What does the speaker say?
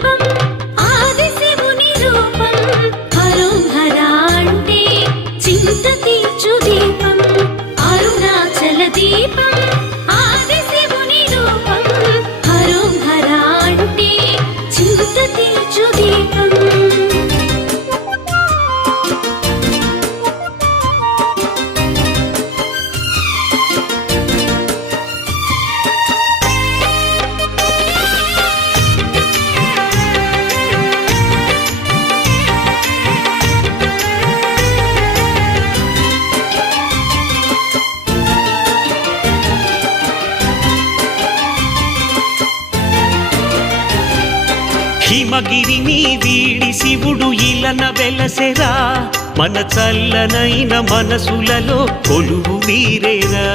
దీపం ఆదిశివుని రూపం హరోం హరా అంటే చింత తీర్చు దీపం అరుణాచల దీపం ఆదిశివుని రూపం హరోం హరా అంటే చింత తీర్చు దీపం హిమగిరిని వీడి శివుడు ఇలన వెలసెరా మన చల్లనైన మనసులలో కొలువు వీరేరా